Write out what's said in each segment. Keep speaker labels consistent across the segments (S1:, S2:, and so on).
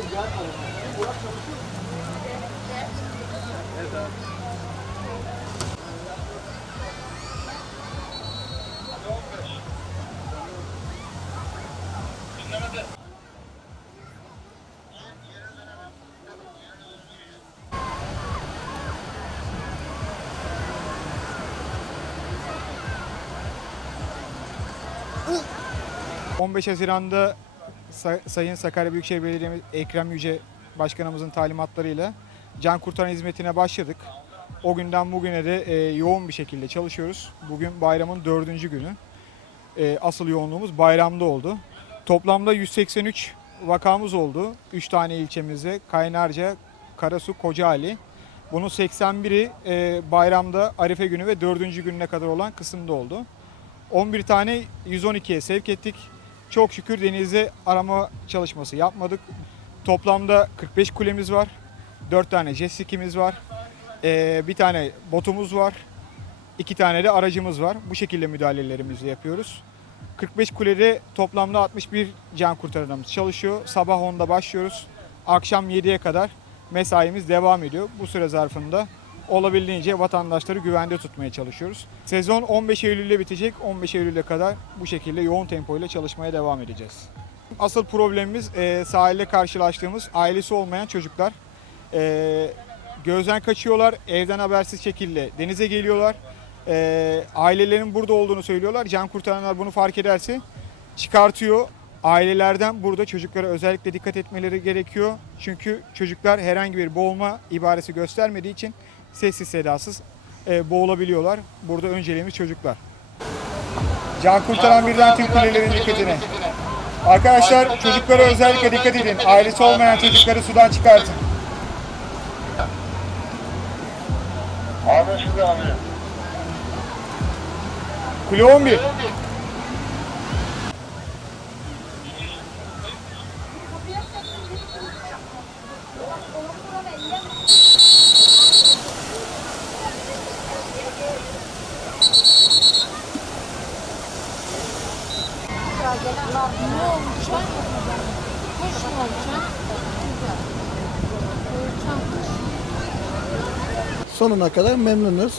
S1: Hı. 15 Haziran'da Sa- Sayın Sakarya Büyükşehir Belediye'miz Ekrem Yüce Başkanımızın talimatlarıyla can kurtaran hizmetine başladık. O günden bugüne de e, yoğun bir şekilde çalışıyoruz. Bugün bayramın dördüncü günü. E, asıl yoğunluğumuz bayramda oldu. Toplamda 183 vakamız oldu. 3 tane ilçemizde Kaynarca, Karasu, Kocaeli. Bunun 81'i e, bayramda Arife günü ve 4. gününe kadar olan kısımda oldu. 11 tane 112'ye sevk ettik. Çok şükür denizde arama çalışması yapmadık. Toplamda 45 kulemiz var. 4 tane jet ski'miz var. Ee, bir tane botumuz var. 2 tane de aracımız var. Bu şekilde müdahalelerimizi yapıyoruz. 45 kulede toplamda 61 can kurtaranımız çalışıyor. Sabah 10'da başlıyoruz. Akşam 7'ye kadar mesaimiz devam ediyor. Bu süre zarfında olabildiğince vatandaşları güvende tutmaya çalışıyoruz. Sezon 15 Eylül'de bitecek. 15 Eylül'e kadar bu şekilde yoğun tempoyla çalışmaya devam edeceğiz. Asıl problemimiz e, sahilde karşılaştığımız ailesi olmayan çocuklar. E, gözden kaçıyorlar, evden habersiz şekilde denize geliyorlar. E, ailelerin burada olduğunu söylüyorlar. Can kurtaranlar bunu fark ederse çıkartıyor. Ailelerden burada çocuklara özellikle dikkat etmeleri gerekiyor. Çünkü çocuklar herhangi bir boğulma ibaresi göstermediği için sessiz sedasız e, boğulabiliyorlar. Burada önceliğimiz çocuklar. Can kurtaran birden tüm kulelerin dikkatine. Arkadaşlar çocuklara özellikle dikkat edin. Ailesi olmayan çocukları sudan çıkartın.
S2: Anlaşıldı amirim.
S1: Kule 11.
S3: Sonuna kadar memnunuz.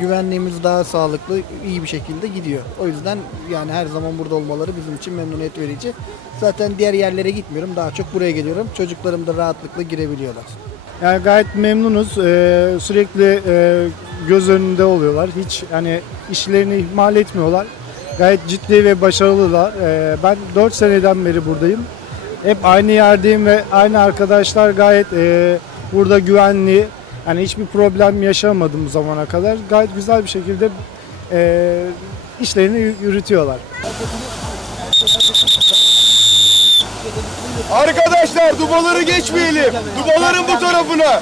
S3: Güvenliğimiz daha sağlıklı, iyi bir şekilde gidiyor. O yüzden yani her zaman burada olmaları bizim için memnuniyet verici. Zaten diğer yerlere gitmiyorum. Daha çok buraya geliyorum. Çocuklarım da rahatlıkla girebiliyorlar.
S4: Yani gayet memnunuz. Ee, sürekli e, göz önünde oluyorlar. Hiç hani işlerini ihmal etmiyorlar. Gayet ciddi ve başarılılar. Ee, ben 4 seneden beri buradayım. Hep aynı yerdeyim ve aynı arkadaşlar gayet e, burada güvenli. Yani hiçbir problem yaşamadım bu zamana kadar. Gayet güzel bir şekilde e, işlerini yü- yürütüyorlar.
S5: Arkadaşlar dubaları geçmeyelim. Dubaların bu tarafına.